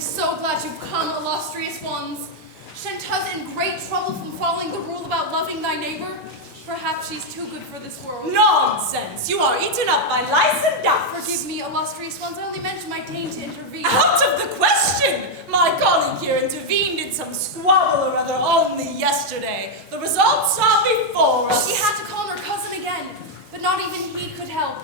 am so glad you've come, illustrious ones. Shenta's in great trouble from following the rule about loving thy neighbor. Perhaps she's too good for this world. Nonsense! You are eaten up by lice and dust. Forgive me, illustrious ones. I only mentioned my deign to intervene. Out of the question! My colleague here intervened in some squabble or other only yesterday. The results are before us. She had to call her cousin again, but not even he could help.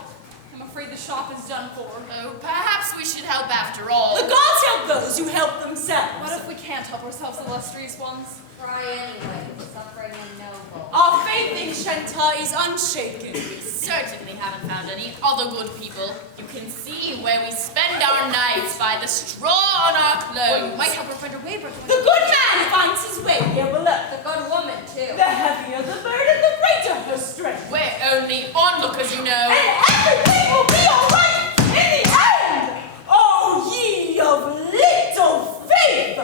I'm afraid the shop is done for. Oh, perhaps we should help after all. The gods help those who help themselves. What if we can't help ourselves, illustrious ones? Try anyway, suffering and noble. Our faith in Shenta is unshaken. We certainly haven't found any other good people. You can see where we spend our nights by the straw on our Well, you clothes. might help her find her way, but The good man finds his way here below. The good woman, too. The heavier the burden, the greater her strength. We're only onlookers, you know. And everything will be all right in the end. Oh, ye of little faith!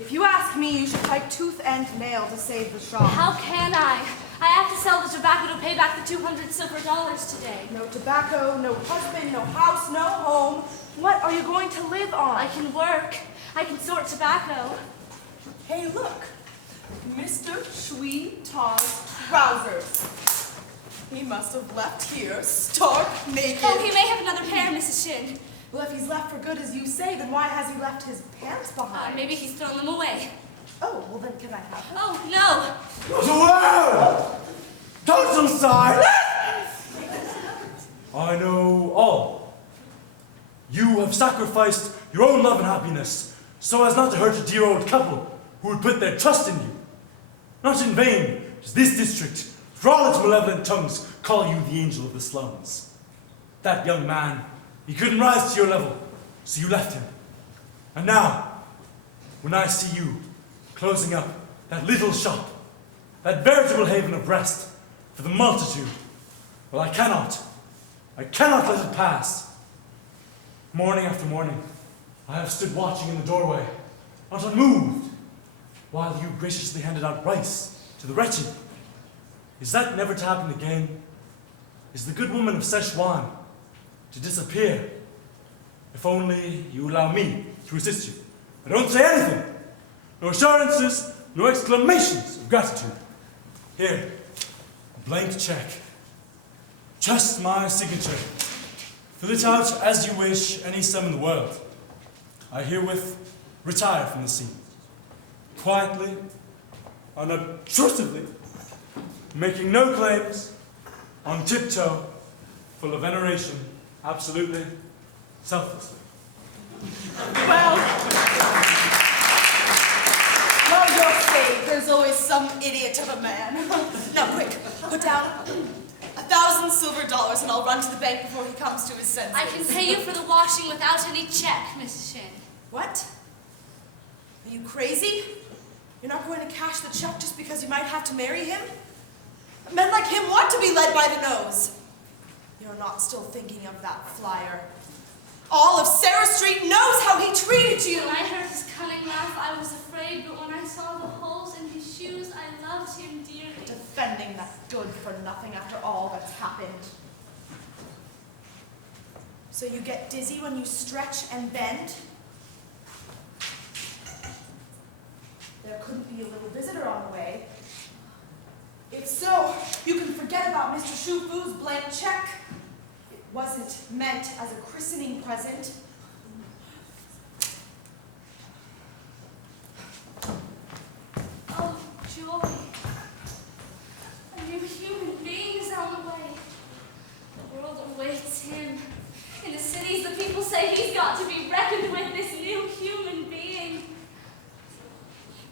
If you ask me, you should fight tooth and nail to save the shop. How can I? I have to sell the tobacco to pay back the $200 silver today. No tobacco, no husband, no house, no home. What are you going to live on? I can work. I can sort tobacco. Hey, look. Mr. Shui Ta's trousers. He must have left here stark naked. Oh, he may have another pair, Mrs. Shin. Well, if he's left for good as you say, then why has he left his pants behind? Maybe he's thrown them away. Oh, well then can I have them? Oh, no. Well, don't silence! I know all. You have sacrificed your own love and happiness so as not to hurt a dear old couple who would put their trust in you. Not in vain does this district, for all its malevolent tongues, call you the angel of the slums. That young man, he couldn't rise to your level, so you left him. And now, when I see you closing up that little shop, that veritable haven of rest for the multitude, well, I cannot let it pass. Morning after morning, I have stood watching in the doorway, not unmoved, while you graciously handed out rice to the wretched. Is that never to happen again? Is the good woman of Setzuan to disappear? If only you allow me to assist you. I don't say anything. No assurances, no exclamations of gratitude. Here, a blank check. Just my signature. Fill it out as you wish, any sum in the world. I herewith retire from the scene. Quietly, unobtrusively, making no claims, on tiptoe, full of veneration, absolutely, selflessly. Well, you're safe. There's always some idiot of a man. Now, quick, put down 1,000 silver dollars and I'll run to the bank before he comes to his senses. I can pay you for the washing without any check, Mrs. Shin. What? Are you crazy? You're not going to cash the check just because you might have to marry him? Men like him want to be led by the nose. You're not still thinking of that flyer. All of Sarah Street knows how he treated you. When I heard his cunning laugh, I was afraid, but when I saw the holes in his shoes, I loved him dearly. Defending that good for nothing after all that's happened. So you get dizzy when you stretch and bend? There couldn't be a little visitor on the way. If so, you can forget about Mr. Shufu's blank check. It wasn't meant as a christening present. Oh, joy. A new human being is on the way. The world awaits him. In the cities, the people say he's got to be reckoned with, this new human being.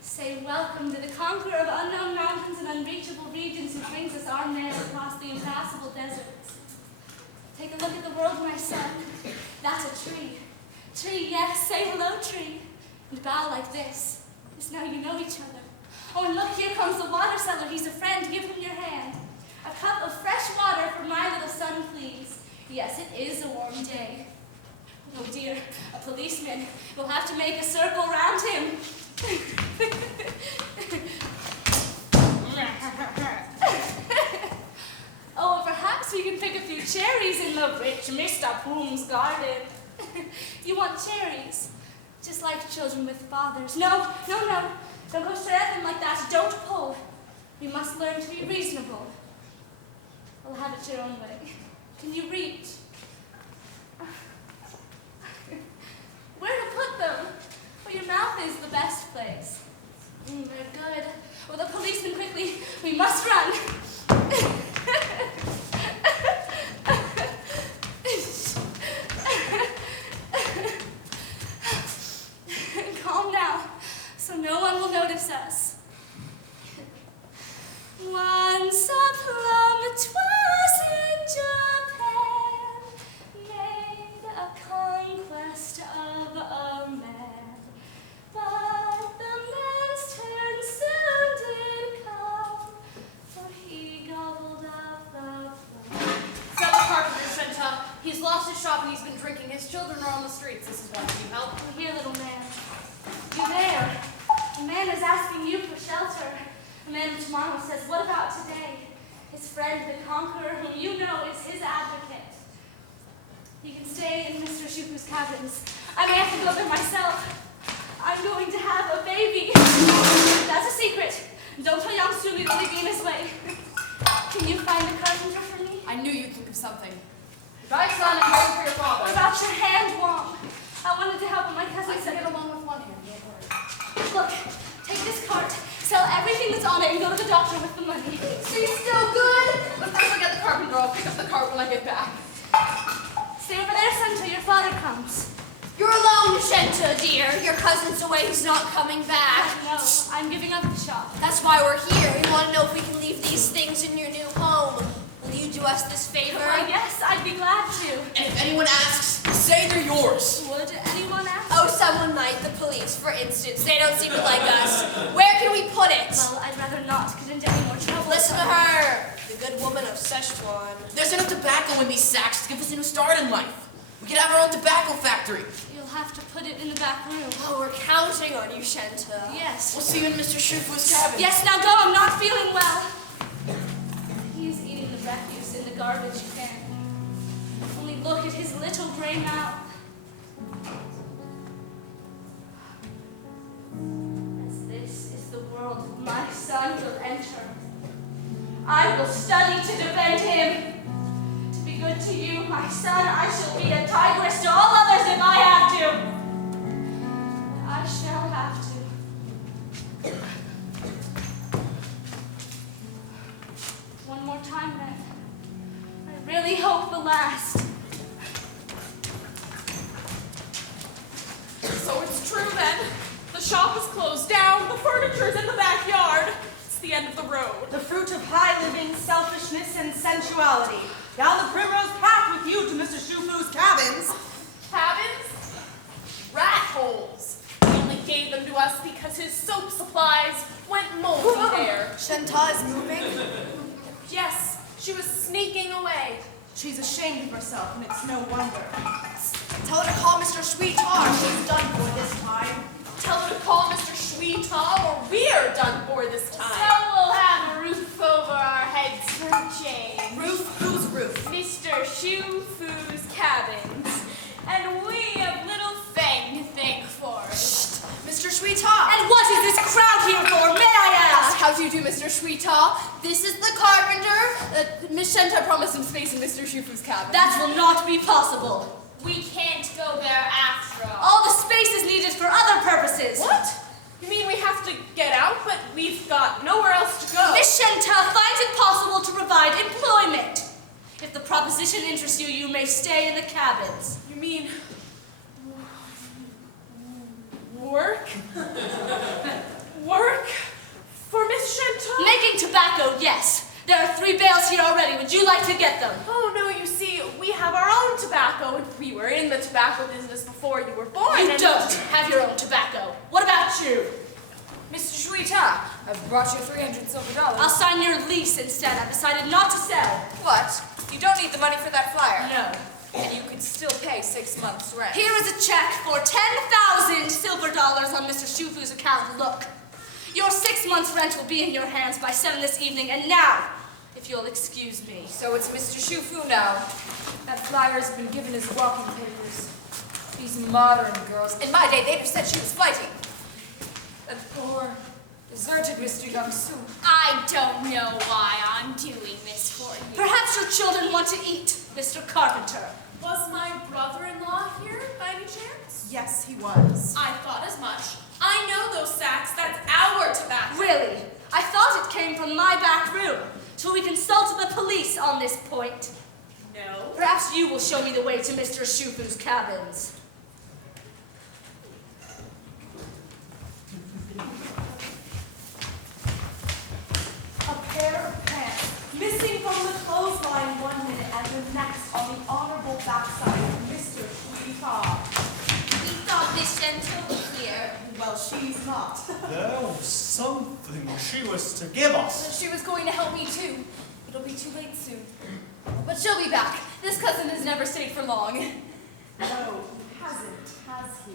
Say welcome to the conqueror of unknown mountains and unreachable regions who brings us our men across the impassable deserts. Take a look at the world, my son. Tree, yes, say hello, tree. And bow like this. Because now you know each other. Oh, and look, here comes the water seller. He's a friend. Give him your hand. A cup of fresh water for my little son, please. Yes, it is a warm day. Oh dear, a policeman. We'll have to make a circle round him. Oh, perhaps we can pick a few cherries in the rich Mr. Poom's garden. You want cherries? Just like children with fathers. No. Don't go straight at them like that. Don't pull. You must learn to be reasonable. I'll have it your own way. Can you reach? Where to put them? Well, your mouth is the best place. They're good. Well, the policeman, quickly. We must run. Calm now, so no one will notice us. Once a plum, 'twas in Japan, made a conquest of a man. But the man's turn soon did come, for he gobbled up the plum. Sell the carpenter, Shenta. He's lost his shop and he's been drinking. His children are on the streets. This is why. Can you help? Oh, here, little man. You there. The man is asking you for shelter. The man of tomorrow says, what about today? His friend, the conqueror, whom you know is his advocate. You can stay in Mr. Shuku's cabins. I may have to go there myself. I'm going to have a baby. That's a secret. Don't tell young Suli to leave me in his way. Can you find the carpenter for me? I knew you'd think of something. Goodbye, son, and home for your father. What about your hand, Wong? I wanted to help, but my cousin I can said, get along with one hand, don't worry. look, take this cart, sell everything that's on it, and go to the doctor with the money. She's still good. But first I'll get the carpenter. I'll pick up the cart when I get back. Stay over there, son, till your father comes. You're alone, Shenta, dear. Your cousin's away. He's not coming back. No, I'm giving up the shop. That's why we're here. We want to know if we can leave these things in your new home. Will you do us this favor? Why, yes, I'd be glad to. And if anyone asks, say they're yours. Would anyone ask? Oh, someone might. The police, for instance. They don't seem to like us. Where can we put it? Well, I'd rather not get into any more trouble. Listen to her. The good woman of Setzuan. There's enough tobacco in these sacks to give us a new start in life. We could have our own tobacco factory. You'll have to put it in the back room. Oh, we're counting on you, Shenta. Yes. We'll see you in Mr. Shufu's cabin. Yes, now go. I'm not feeling well. He's eating the refuse in the garbage can. Only look at his little gray mouth. As this is the world my son will enter, I will study to defend him. To be good to you, my son, I shall be a tigress to all others if I have to. I shall have to. One more time, then. I really hope the last. So it's true then. The shop is closed down, the furniture's in the backyard. It's the end of the road. The fruit of high living, selfishness, and sensuality. Down the primrose path with you to Mr. Shufu's cabins. Cabins? Rat holes. He only gave them to us because his soap supplies went moldy there. Shenta is moving. Yes, she was sneaking away. She's ashamed of herself, and it's no wonder. Tell her to call Mr. Sweetheart. She's done for this time. Tell her to call Mr. Shweeta or we're done for this So time. we'll have a roof over our heads for a change. Roof? Whose roof? Mr. Shufu's cabins. And we have little Fang to thank for it. Mr. Sweetheart. And what is this crowd here for, may I ask? How do you do, Mr. Sweetheart? This is the carpenter. Miss Shenta promised him space in Mr. Shufu's cabin. That will not be possible. We can't go there after all. All the space is needed for other purposes. What? You mean we have to get out, but we've got nowhere else to go? Miss Shenta finds it possible to provide employment. If the proposition interests you, you may stay in the cabins. You mean work? Work for Miss Shenta? Making tobacco, yes. There are 3 bales here already. Would you like to get them? Oh, no, you see, we have our own tobacco, and we were in the tobacco business before you were born. You don't have your own tobacco. What about you? Mr. Shweta, I've brought you $300 silver. I'll sign your lease instead. I've decided not to sell. What? You don't need the money for that flyer. No. And you could still pay 6 months' rent. Here is a check for 10,000 silver dollars on Mr. Shufu's account. Look, your 6 months' rent will be in your hands by 7 this evening. And now, if you'll excuse me. So it's Mr. Shufu now. That flyer's been given as walking papers. These modern girls. In my day, they'd have said she was fighting. That poor, deserted Mr. Young-soo. I don't know why I'm doing this for you. Perhaps your children want to eat, Mr. Carpenter. Was my brother-in-law here, by any chance? Yes, he was. I thought as much. I know those sacks. That's our tobacco. Really? I thought it came from my back room. Shall we consult the police on this point? No. Perhaps you will show me the way to Mr. Shufu's cabins. A pair of pants, missing from the clothesline one minute and the next on the honorable backside of Mr. Shweta. We thought Miss Gentle was here. Well, she's not. There was something she was to give us. She was going to help me too. It'll be too late soon. But she'll be back. This cousin has never stayed for long. No, he hasn't, has he?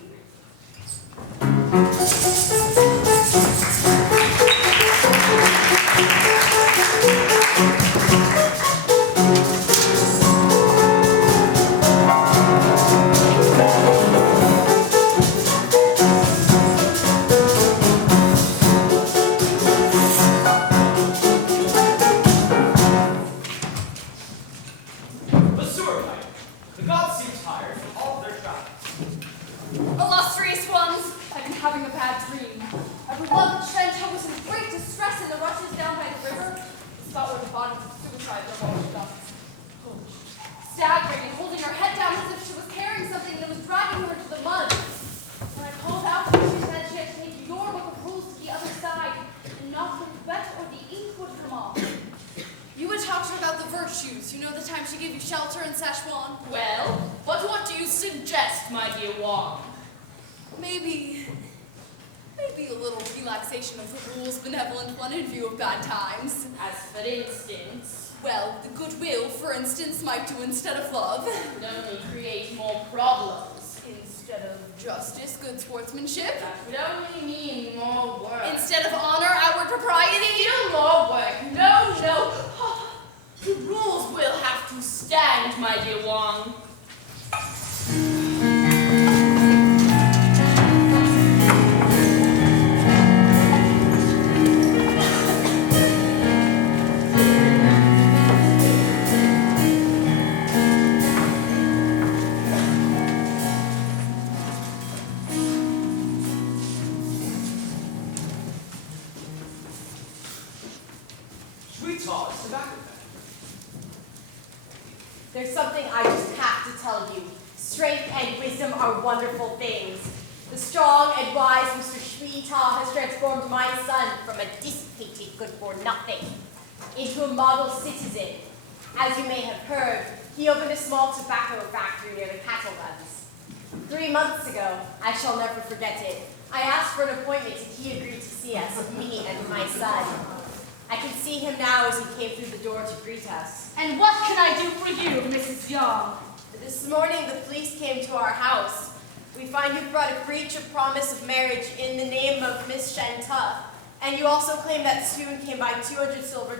The sewer pipe. The gods seem tired from all of their travels. Illustrious ones, I've been having a bad dream. Our beloved Shento was in great distress in the rushes down by the river, the spot where the bodies of suicide were washed up. Staggering and holding her head down as if she was carrying something that was dragging her to the mud. When I called out, she said she had to take your book of rules to the other side, and not the wet or the ink would come off. You would talk to her about the virtues. You know the time she gave you shelter in Setzuan? Well, but what do you suggest, my dear Wong? Maybe a little relaxation of the rules, benevolent one in view of bad times. As for instance, Well, the goodwill, for instance, might do instead of love. would only create more problems. Instead of justice, good sportsmanship. That would only mean more work. Instead of honor, outward propriety. Still more work. No, no. The rules will have to stand, my dear Wong. Shweta is tobacco factory. There's something I just have to tell you. Strength and wisdom are wonderful things. The strong and wise Mr. Shweta has transformed my son from a dissipated good-for-nothing into a model citizen. As you may have heard, he opened a small tobacco factory near the cattle runs. 3 months ago, I shall never forget it, I asked for an appointment and he agreed to see us, me and my son. I can see him now as he came through the door to greet us. And what can I do for you, Mrs. Young? This morning, the police came to our house. We find you brought a breach of promise of marriage in the name of Miss Shenta. And you also claim that Soon came by $200 silver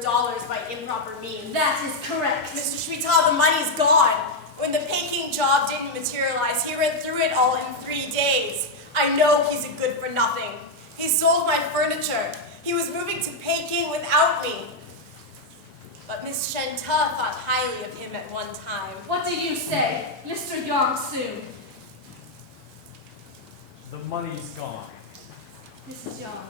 by improper means. That is correct. Mr. Shweta, the money's gone. When the Peking job didn't materialize, he ran through it all in 3 days. I know he's a good for nothing. He sold my furniture. He was moving to Peking without me. But Miss Shenta thought highly of him at one time. What do you say, Mr. Yong-soon? The money's gone. Mrs. Young,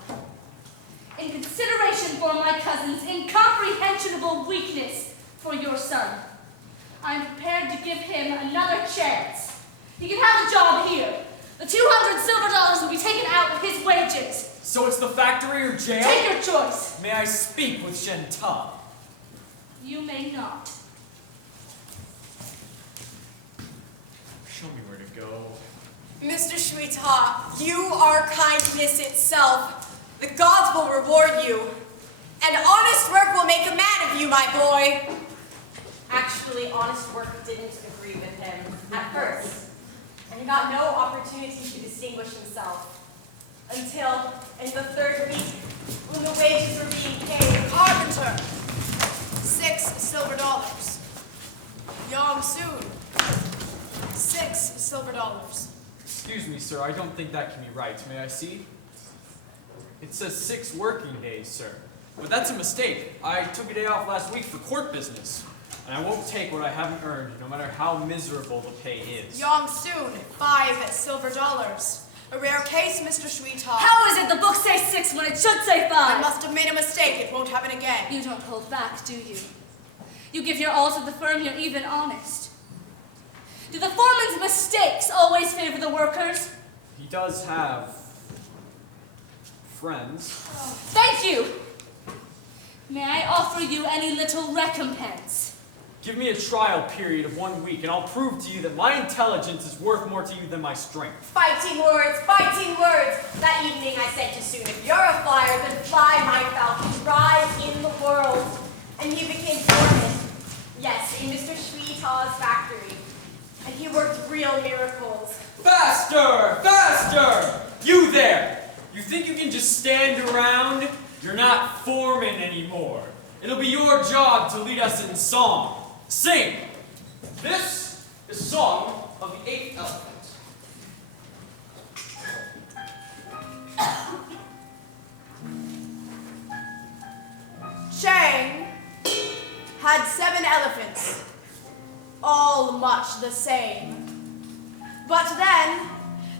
in consideration for my cousin's incomprehensible weakness for your son, I am prepared to give him another chance. He can have a job here. The $200 silver will be taken out of his wages. So it's the factory or jail? Take your choice. May I speak with Shenta? You may not. Show me where to go. Mr. Shweetah, you are kindness itself. The gods will reward you. And honest work will make a man of you, my boy. Actually, honest work didn't agree with him at first, and he got no opportunity to distinguish himself until in the third week, when the wages were being paid. Carpenter, $6 silver. Young soon, $6 silver. Excuse me, sir. I don't think that can be right. May I see? It says 6 working days, sir. But that's a mistake. I took a day off last week for court business. And I won't take what I haven't earned, no matter how miserable the pay is. Young soon, $5 silver. A rare case, Mr. Shweetah. How is it the book says 6 when it should say 5? I must have made a mistake. It won't happen again. You don't hold back, do you? You give your all to the firm, you're even honest. Do the foreman's mistakes always favor the workers? He does have friends. Thank you! May I offer you any little recompense? Give me a trial period of 1 week, and I'll prove to you that my intelligence is worth more to you than my strength. Fighting words, fighting words. That evening I said to Soon, if you're a flyer, then fly, my falcon, rise in the world. And he became foreman. Yes, in Mr. Shweetah's factory. And he worked real miracles. Faster! Faster! You there! You think you can just stand around? You're not foreman anymore. It'll be your job to lead us in song. Sing! This is Song of the 8th Elephant. Chang had 7 elephants, all much the same. But then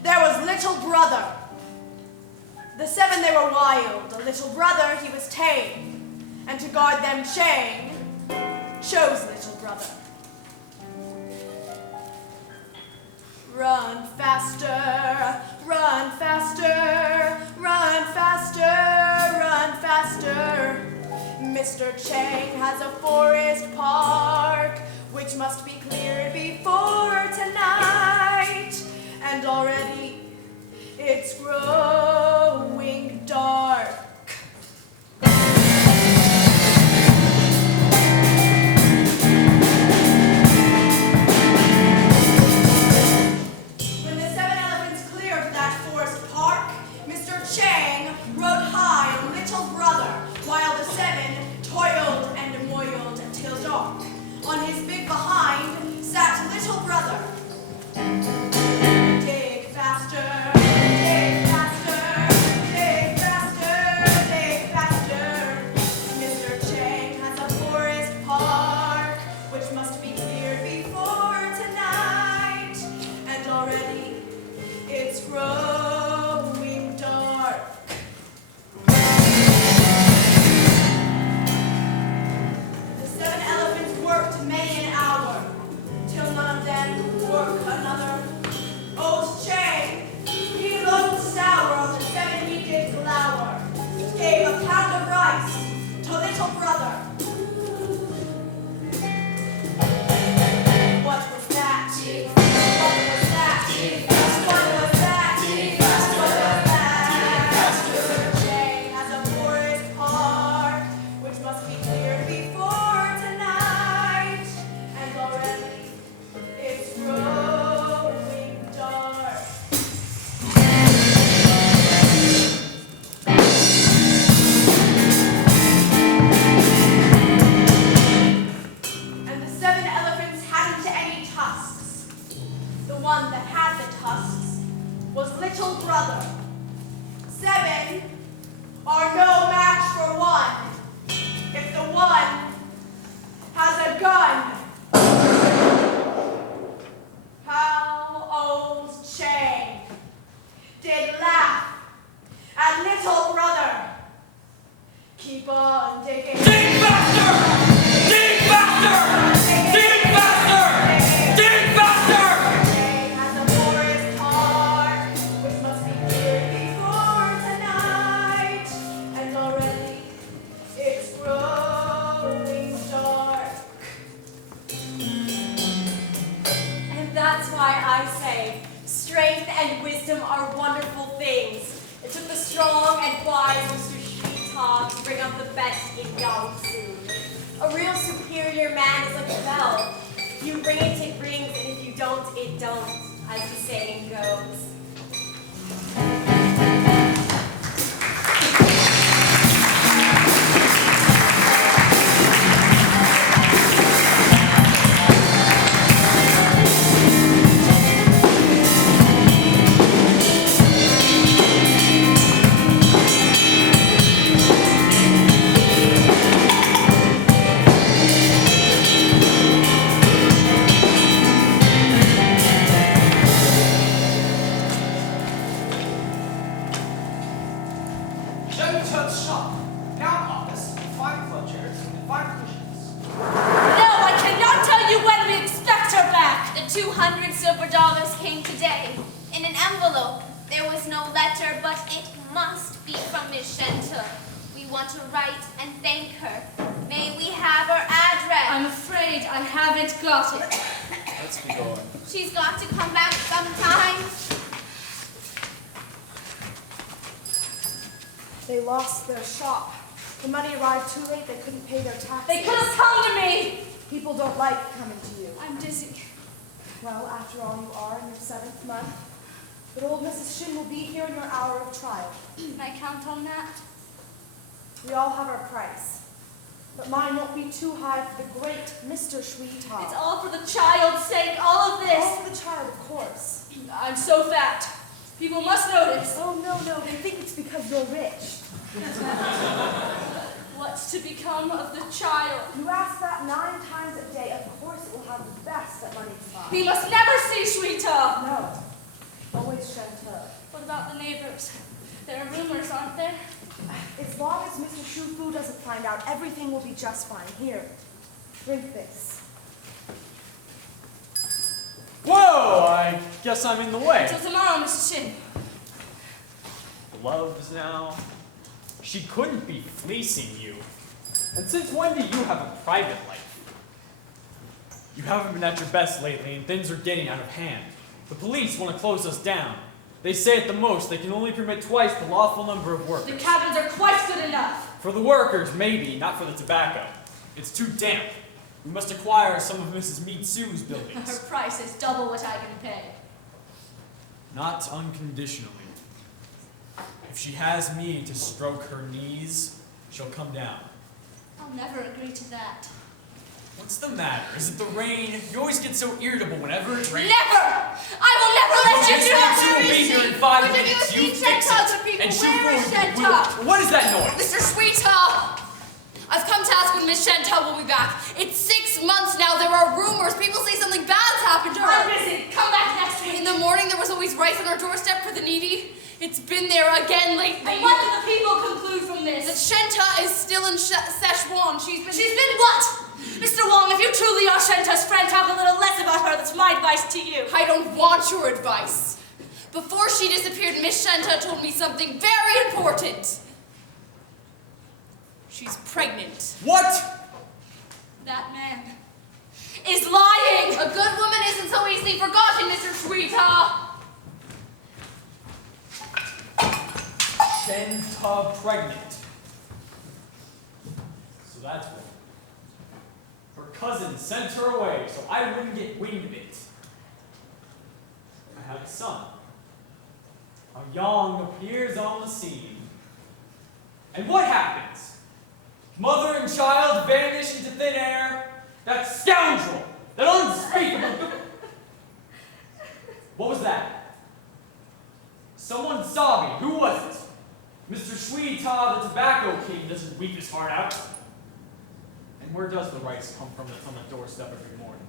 there was little brother. The 7 they were wild, the little brother he was tame, and to guard them Chang chose little brother. Run faster, run faster, run faster, run faster. Mr. Chang has a forest park, which must be cleared before tonight. And already it's growing dark. When the 7 elephants cleared that forest park, Mr. Chang rode high on little brother, while the 7 toiled and moiled till dark. On his big behind sat little brother. Dig faster, dig faster, dig faster, dig faster. Mr. Chang has a forest park, which must be cleared before tonight. And already it's growing dark. The 7 elephants worked many an hour, till none of them work another. Old Chang, he looked sour on the 7 he did glower, gave a pound of rice to little brother. What was that? What was that? What was that? What was that? Mr. Chang has a forest park, which must be cleared before tonight. And already it's growing dark. And the 7 elephants hadn't any tusks. The one that had the tusks was little brother. 7 are no match for 1 if the one has a gun. How old Chang did laugh at little brother. Keep on digging. Dig faster! Dig faster! Dig faster! Dig faster! Chang has a forest park, which must be cleared before tonight. And already I say, strength and wisdom are wonderful things. It took the strong and wise Mr. Shweetah to bring out the best in Yangtze. A real superior man is like a bell. If you ring it, it rings, and if you don't, it don't, as the saying goes. Shop, gown office, 5 club chairs, and 5 cushions. No, I cannot tell you when we expect her back. The 200 silver dollars came today. In an envelope. There was no letter, but it must be from Miss Shenta. We want to write and thank her. May we have her address? I'm afraid I haven't got it. Let's be going. She's got to come back sometime. They lost their shop. The money arrived too late, they couldn't pay their taxes. They could have come to me. People don't like coming to you. I'm dizzy. Well, after all, you are in your 7th month. But old Mrs. Shin will be here in your hour of trial. Can I count on that? We all have our price. But mine won't be too high for the great Mr. Shweetah. It's all for the child's sake, all of this. All for the child, of course. I'm so fat. People must notice. Oh, no, they think it's because you're rich. What's to become of the child? You ask that 9 times a day, of course it will have the best that money can buy. He must never see Shweetah. No, always Shenta. What about the neighbors? There are rumors, aren't there? As long as Mr. Shufu doesn't find out, everything will be just fine. Here, drink this. Whoa! I guess I'm in the way. Till tomorrow, Mrs. Shin. Gloves now. She couldn't be fleecing you. And since when do you have a private life? You haven't been at your best lately, and things are getting out of hand. The police want to close us down. They say at the most they can only permit twice the lawful number of workers. The cabins are quite good enough. For the workers, maybe, not for the tobacco. It's too damp. We must acquire some of Mrs. Mitsu's buildings. Her price is double what I can pay. Not unconditionally. If she has me to stroke her knees, she'll come down. I'll never agree to that. What's the matter? Is it the rain? You always get so irritable whenever it rains. Never! I will never let you do She it! will be here in 5 minutes. You fix it. And she will. What is that noise? Mr. Shweetah! I've come to ask when Miss Shenta will be back. It's 6 months now. There are rumors. People say something bad's happened to her. I'm busy. Come back next week. In the morning, there was always rice on our doorstep for the needy. It's been there again lately. And what do the people conclude from this? That Shenta is still in Szechuan. She's been what? Mr. Wong, if you truly are Shenta's friend, talk a little less about her. That's my advice to you. I don't want your advice. Before she disappeared, Miss Shenta told me something very important. She's pregnant. What? That man is lying. A good woman isn't so easily forgotten, Mr. Shweetah. Shenta pregnant. So that's what. Her cousin sent her away so I wouldn't get wind of it. I have a son. A young appears on the scene. And what happens? Mother and child vanish into thin air. That scoundrel! That unspeakable... What was that? Someone saw me. Who was it? Mr. Shweetah, the tobacco king, doesn't weep his heart out. And where does the rice come from that's on the doorstep every morning?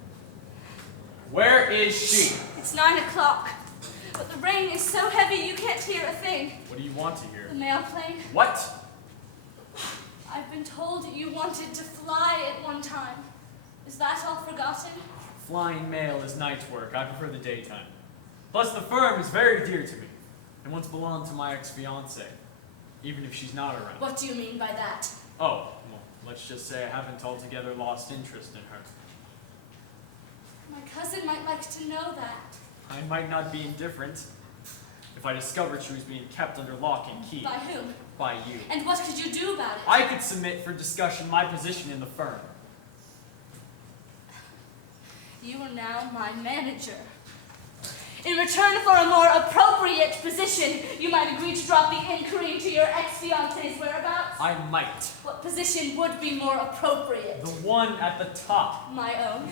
Where is she? It's 9 o'clock, but the rain is so heavy you can't hear a thing. What do you want to hear? The mail plane. What? I've been told you wanted to fly at one time. Is that all forgotten? Flying mail is night work. I prefer the daytime. Plus, the firm is very dear to me, and once belonged to my ex-fiancée, even if she's not around. What do you mean by that? Oh, well, let's just say I haven't altogether lost interest in her. My cousin might like to know that. I might not be indifferent if I discovered she was being kept under lock and key. By whom? By you. And what could you do about it? I could submit for discussion my position in the firm. You are now my manager. In return for a more appropriate position, you might agree to drop the inquiry into your ex-fiancé's whereabouts? I might. What position would be more appropriate? The one at the top. My own.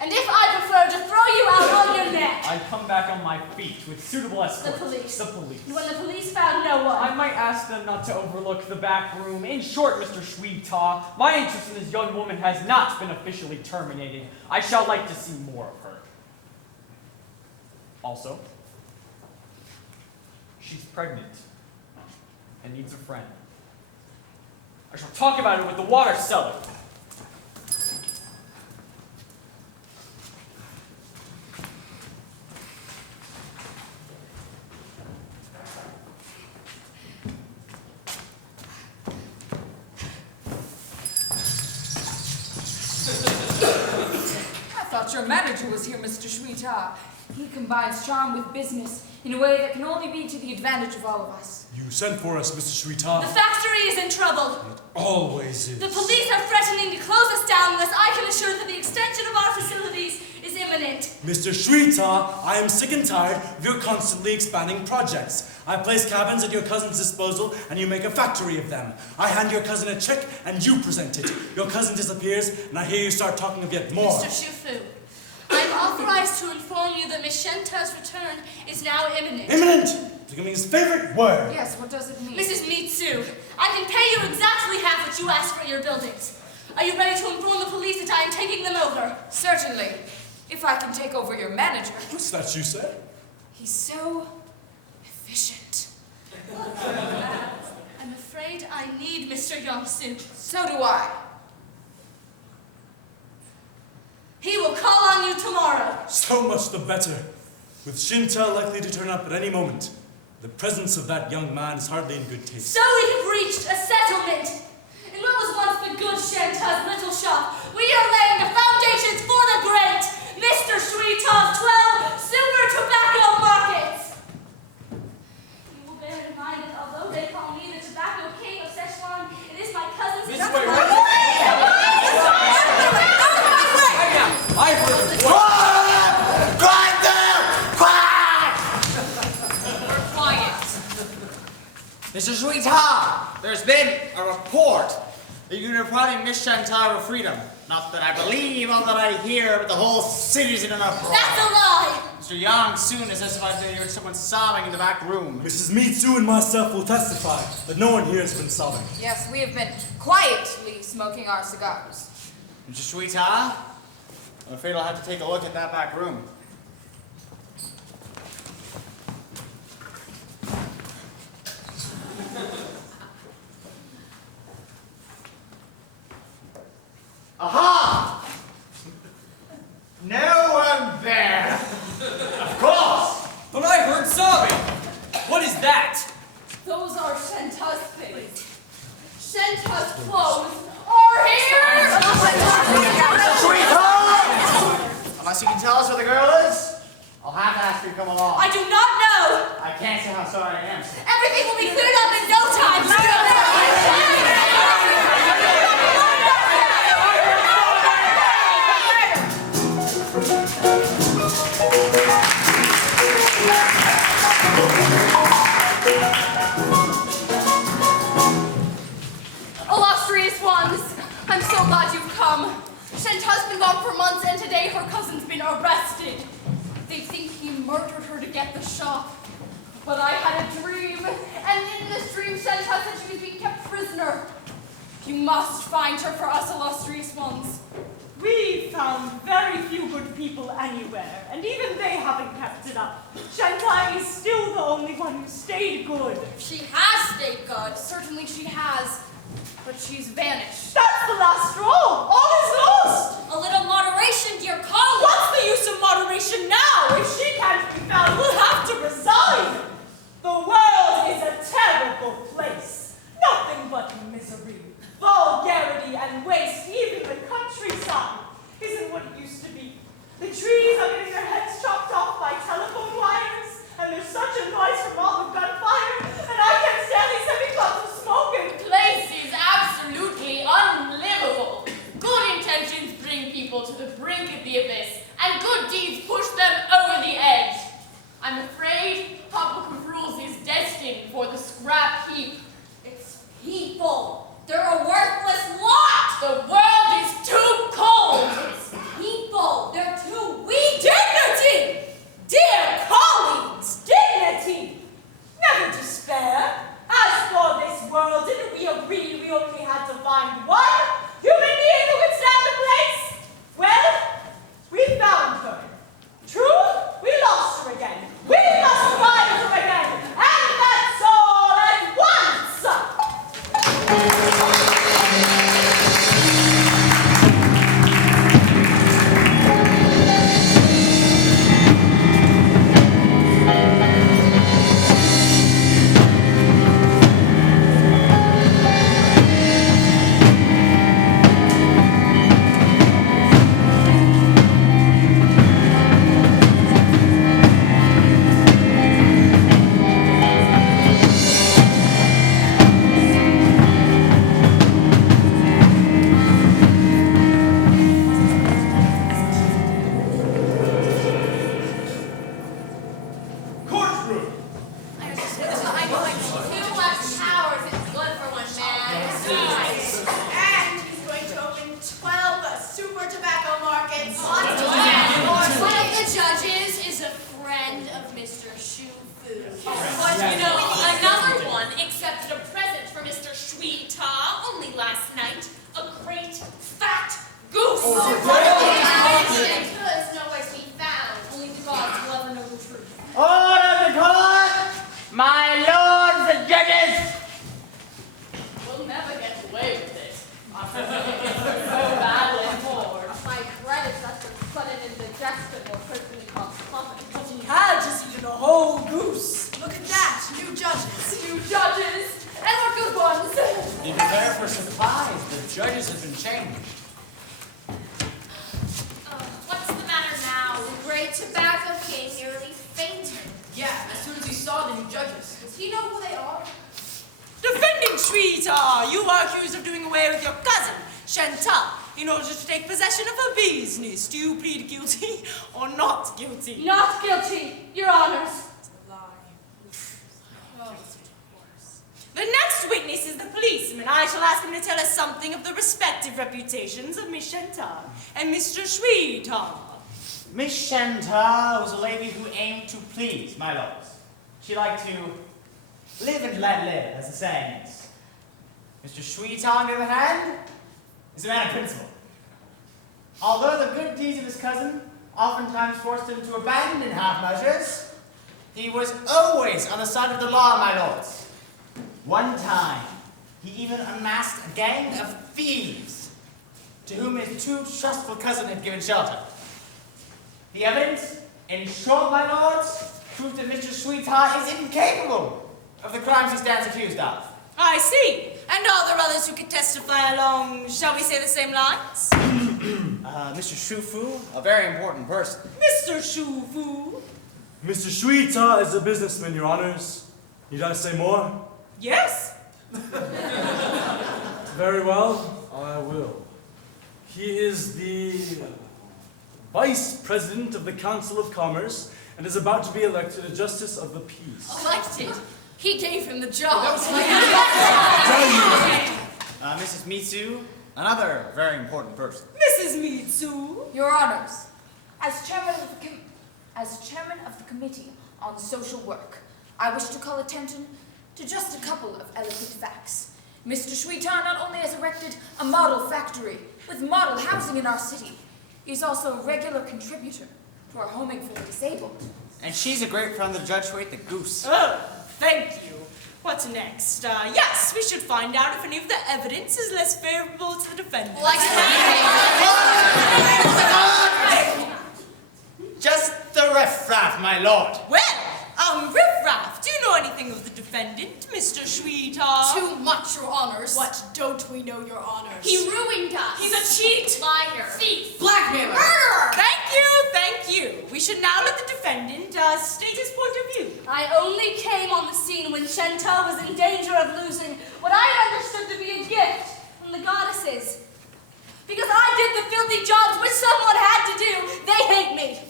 And if I prefer to throw you out on your neck? I'd come back on my feet with suitable escort. The police. The police. And when the police found no one? I might ask them not to overlook the back room. In short, Mr. Shweetaw, my interest in this young woman has not been officially terminated. I shall like to see more of her. Also, she's pregnant and needs a friend. I shall talk about it with the water seller. I thought your manager was here, Mr. Shweetaw. He combines charm with business in a way that can only be to the advantage of all of us. You sent for us, Mr. Shweetaw. The factory is in trouble. It always is. The police are threatening to close us down unless I can assure that the extension of our facilities is imminent. Mr. Shweetaw, I am sick and tired of your constantly expanding projects. I place cabins at your cousin's disposal, and you make a factory of them. I hand your cousin a check, and you present it. Your cousin disappears, and I hear you start talking of yet more. Mr. Shufu, I am authorized to inform you that Miss Shenta's return is now imminent. Imminent! Becoming his favorite word. Yes, what does it mean? Mrs. Mitsu, I can pay you exactly half what you asked for your buildings. Are you ready to inform the police that I am taking them over? Certainly. If I can take over your manager. What's that you said? He's so efficient. I'm afraid I need Mr. Yongsu. So do I. He will call on you tomorrow. So much the better. With Shinta likely to turn up at any moment, the presence of that young man is hardly in good taste. So we have reached a settlement. In what was once the good Shenta's little shop, we are laying the foundations for the great Mr. Shweetaw's 12 silver tobacco markets. You will bear in mind that although they call me the tobacco king of Setzuan, it is my cousin's... This way, right? I heard. Quiet there! Quiet! We're quiet. Mr. Shweetaw, there's been a report that you're depriving Miss Chantal of freedom. Not that I believe all that I hear, but the whole city's in an uproar. That's a lie! Mr. Yang Soon has testified that you heard someone sobbing in the back room. Mrs. Mitsu and myself will testify that no one here has been sobbing. Yes, we have been quietly smoking our cigars. Mr. Shweetaw, I'm afraid I'll have to take a look at that back room. Aha! No one there! Of course! But I heard sobbing. What is that? Those are Shenta's things. Shenta's clothes are here! Sweetheart! Unless you can tell us where the girl is, I'll have to ask her to come along. I do not know! I can't say how sorry I am. Everything will be cleared up in no time! Illustrious ones, I'm so glad you've come. Shenta's been gone for months, and today her cousin's been arrested. They think he murdered her to get the shop. But I had a dream, and in this dream, Shenta said she was being kept prisoner. You must find her for us, illustrious ones. We found very few good people anywhere, and even they haven't kept it up. Shantai is still the only one who stayed good. She has stayed good, certainly she has, but she's vanished. That's the last straw. All is lost. A little moderation, dear Colin. What's the use of moderation now? If she can't be found, we'll have to resign. The world is a terrible place. Nothing but misery, vulgarity, and waste. Even the countryside isn't what it used to be. The trees are getting their heads chopped off by telephone wires, and there's such a noise from all the gunfire, and I can't stand these heavy clouds of smoke and... The place is absolutely unlivable. Good intentions bring people to the brink of the abyss, and good deeds push them over the edge. I'm afraid public rules is destined for the scrap heap. It's people. They're a worthless lot. The world is too cold. It's people. They're too weak. Dignity! Dear colleagues, dignity! Never despair. As for this world, didn't we agree we only had to find one human being who could stand the place? Well, we found her. True, we lost her again. We must find her again. And that's all at once! Courtroom! Too much power is good for one man. And he's going to open 12 super tobacco markets. One of the judges is a friend of Mr. Shu-Fu. But you know, another one accepted a present for Mr. Shui-Ta only last night. A great, fat goose. And goods nowhere to be found. Only the gods will ever know the truth. Order the court! My lords the judges! We'll never get away with it. After getting so badly bored. My predecessor, sudden indigestion, will certainly cause comment. But he had just eaten a whole goose. Look at that, new judges. New judges, and we're good ones. Be prepared for surprise. The judges have been changed. What's the matter now? The great tobacco king nearly fainted. Yeah, as soon as he saw the new judges. Does he know who they are? Defending Shuita, you are accused of doing away with your cousin, Chantal, in order to take possession of her business. Do you plead guilty or not guilty? Not guilty, Your Honors. The next witness is the policeman. I shall ask him to tell us something of the respective reputations of Miss Chantal and Mr. Shuita. Miss Chantal was a lady who aimed to please, my lords. She liked to live and let live, as the saying is. Mr. Shuita, on the other hand, is a man of principle. Although the good deeds of his cousin oftentimes forced him to abandon half measures, he was always on the side of the law, my lords. One time, he even amassed a gang of thieves to whom his too trustful cousin had given shelter. The evidence, in short, my lords, proves that Mr. Sweetheart is incapable of the crimes he stands accused of. I see. And are there others who could testify along, shall we say, the same lines? Mr. Shufu, a very important person. Mr. Shufu. Mr. Shuita is a businessman, Your Honors. Need I say more? Yes. Very well, I will. He is the Vice President of the Council of Commerce and is about to be elected a Justice of the Peace. Elected. He gave him the job. Mrs. Mitsu, another very important person. Mrs. Mitsu. Your Honors, as chairman of the Committee on Social Work, I wish to call attention to just a couple of eloquent facts. Mr. Shuita not only has erected a model factory with model housing in our city, he's also a regular contributor to our homing for the disabled. And she's a great friend of Judge Wait the Goose. Oh, thank you. What's next? Yes, we should find out if any of the evidence is less favorable to the defendant. Just the riffraff, my lord. Well, Riffraff, do you know anything of the defendant, Mr. Sweetheart? Too much, your honors. What don't we know, your honors? He ruined us. He's a cheat! Liar. thief. Blackmailer! Murderer. Thank you. We should now let the defendant state his point of view. I only came on the scene when Shenta was in danger of losing what I had understood to be a gift from the goddesses. Because I did the filthy jobs which someone had to do, they hate me.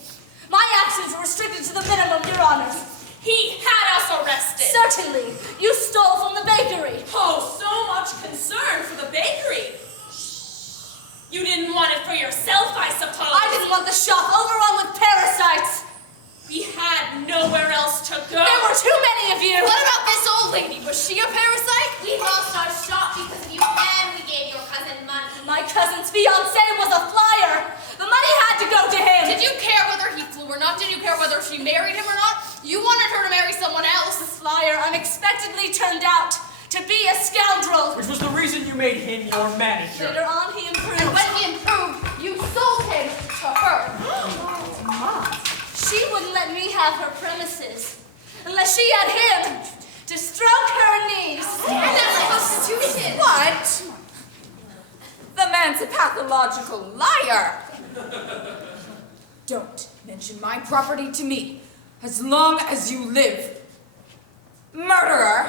My actions were restricted to the minimum, your honors. He had us arrested. Certainly, you stole from the bakery. Oh, so much concern for the bakery. You didn't want it for yourself, I suppose. I didn't want the shop overrun with parasites. We had nowhere else to go. There were too many of you. What about this old lady? Was she a parasite? We lost our shop because of you, and we gave your cousin money. My cousin's fiancé was a flyer. The money had to go to him. Did you care whether he flew or not? Did you care whether she married him or not? You wanted her to marry someone else. The flyer unexpectedly turned out to be a scoundrel. Which was the reason you made him your manager. Later on, he improved. And when he improved, you sold him to her. She wouldn't let me have her premises unless she had him to stroke her knees. And that's prostitution. What? The man's a pathological liar. Don't mention my property to me as long as you live. Murderer!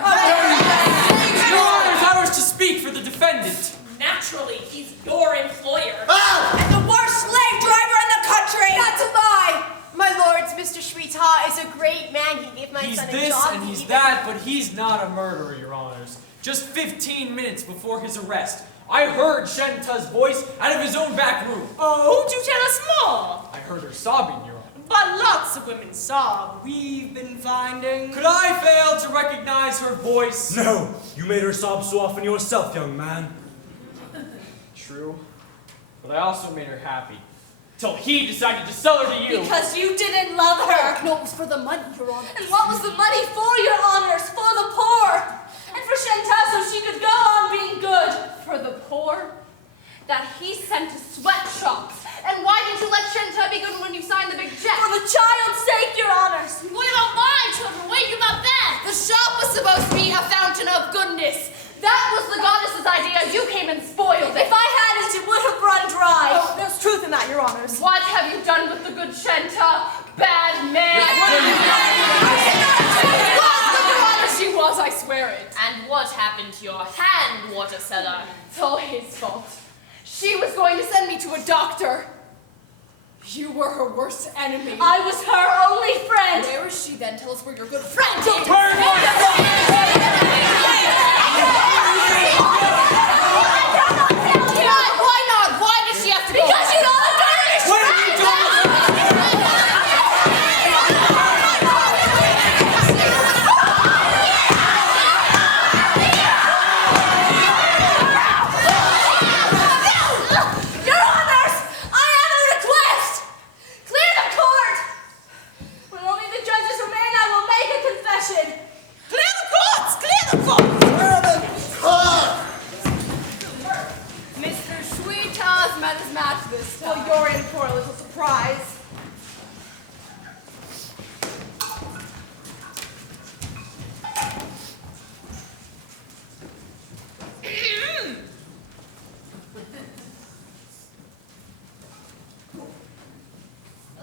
Your Honor's ours to speak for the defendant. Naturally, he's your employer. And the worst slave driver in the country! That's a lie. My lords, Mr. Shweeta is a great man. He gave my He's son a this job. and he's even- that, but he's not a murderer, Your Honors. Just 15 minutes before his arrest, I heard Shenta's voice out of his own back room. Oh, do tell us more. I heard her sobbing, Your Honor. But lots of women sob, we've been finding. Could I fail to recognize her voice? No, you made her sob so often yourself, young man. True, but I also made her happy. Till he decided to sell her to you. Because you didn't love her. No, it was for the money, your honor. And what was the money for, your honors? For the poor. And for Shenta so she could go on being good. For the poor that he sent to sweatshops. And why didn't you let Shenta be good when you signed the big check? For the child's sake, your honors. What about my children? What about them? The shop was supposed to be a fountain of goodness. That was the goddess's idea. You came and spoiled it. If I hadn't, it would have run dry. Oh, there's truth in that, your honors. What have you done with the good Shenta? Bad man. She was, I swear it. And what happened to your hand, water seller? It's all his fault. She was going to send me to a doctor. You were her worst enemy. I was her only friend. Where is she then? Tell us where your good friend is. Why not? Why did she have to go? Because you don't understand. Your honors, I have a request. Clear the court. When only the judges remain, I will make a confession. Clear the courts! Clear the courts! Mr. Sweeta's met his match this time. Well, you're in for a little surprise.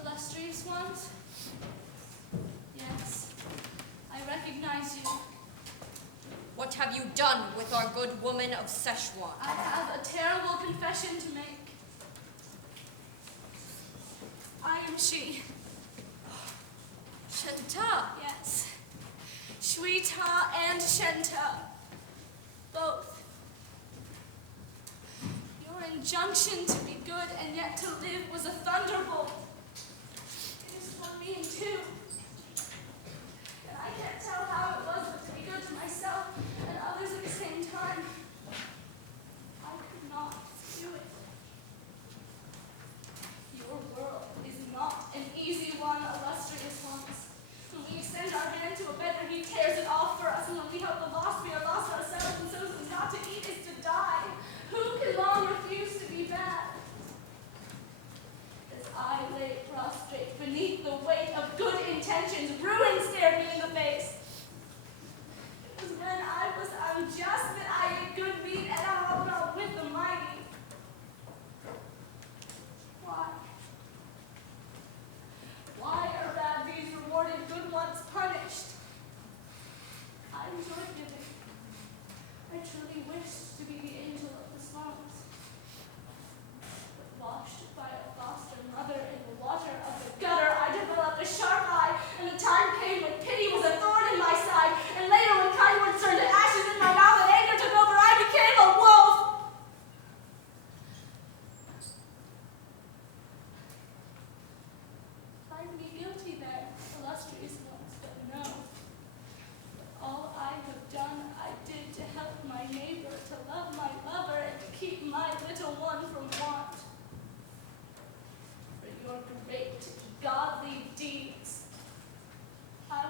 Illustrious ones? Yes, I recognize you. What have you done with our good woman of Setzuan? I have a terrible confession to make. I am she. Shenta. Yes. Shweeta and Shenta. Both. Your injunction to be good and yet to live was a thunderbolt. It has split me in two. And I can't tell how it was but to be good to myself and others at the same time. I could not do it. Your world is not an easy one, illustrious ones. When we extend our hand to a beggar, he tears it off for us, and when we help the lost, we are lost ourselves, and so not to eat is to die. Who can long refuse to be bad? As I lay prostrate beneath the weight of good intentions, ruin stared me in the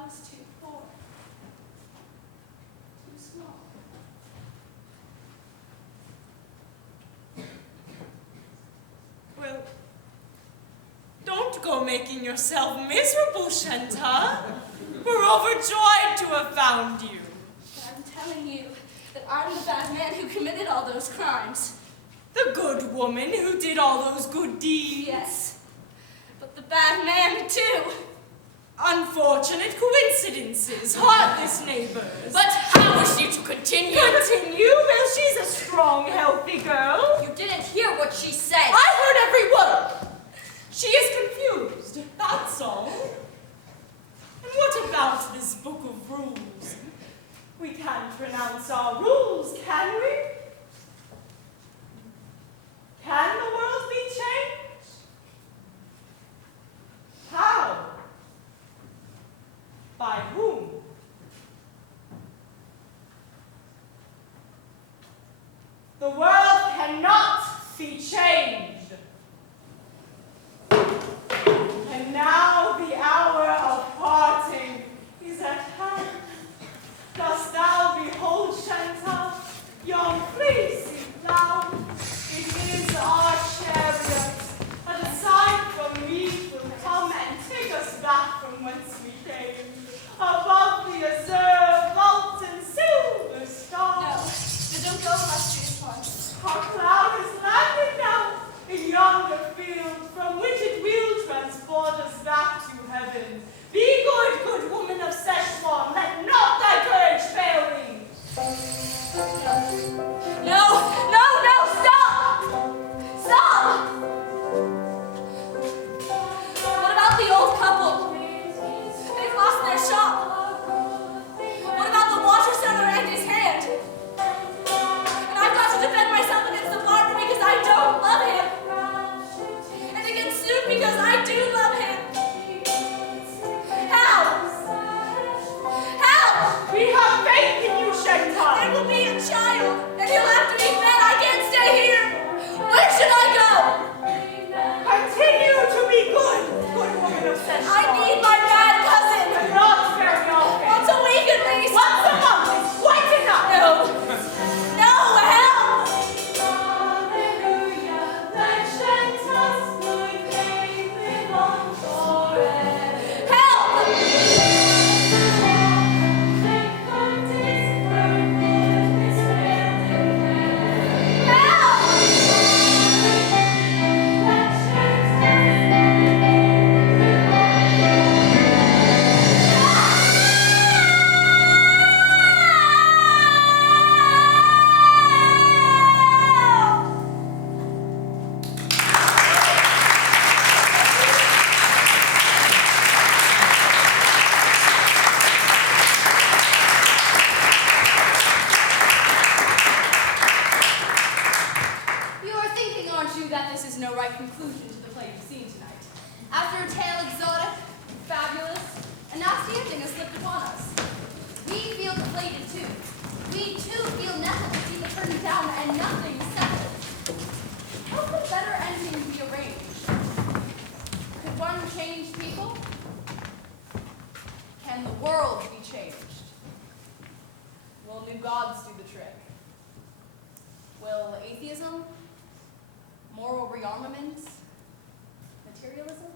was too poor, too small. Well, don't go making yourself miserable, Shanta. We're overjoyed to have found you. But I'm telling you that I'm the bad man who committed all those crimes. The good woman who did all those good deeds. Yes, but the bad man too. Unfortunate coincidences, heartless neighbors. But how is she to continue? Continue? Well, she's a strong, healthy girl. You didn't hear what she said. I heard every word. She is confused, that's all. And what about this book of rules? We can't pronounce our rules, can we? Can the world be changed? How? By whom? The world cannot be changed. And now the hour of parting is at hand. Dost thou behold, Shanta, yon fleecy cloud? It is our chariot, and a sign from me will come and take us back from whence we came, above the azure vault and silver star. No, don't go illustrious ones. Our cloud is landing now in yonder field, from which it will transport us back to heaven. Be good, good woman of Setzuan, let not thy courage fail thee. No, stop! Stop! What about the old couple? They've lost their shop. What about the water seller and his hand? And I've got to defend myself against the barber because I don't love him. And against Snoop because I do love him. Help! Help! We have faith in you, Shanta. There will be a child, and he'll have to be fed. I can't stay here. Where should I go? Continue to be good, good woman of Setzuan. I need my bad cousin. But not very often. Once a week at least. Once a month is quite enough. No, help! Conclusion to the play you've seen tonight. After a tale exotic, fabulous, a nasty ending has slipped upon us. We feel deflated too. We too feel nettled to see the curtain down and nothing settled. How could a better ending be arranged? Could one change people? Can the world be changed? Will new gods do the trick? Will atheism? Moral rearmament? Materialism?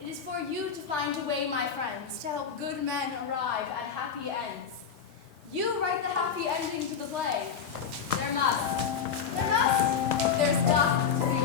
It is for you to find a way, my friends, to help good men arrive at happy ends. You write the happy ending to the play. There's got to be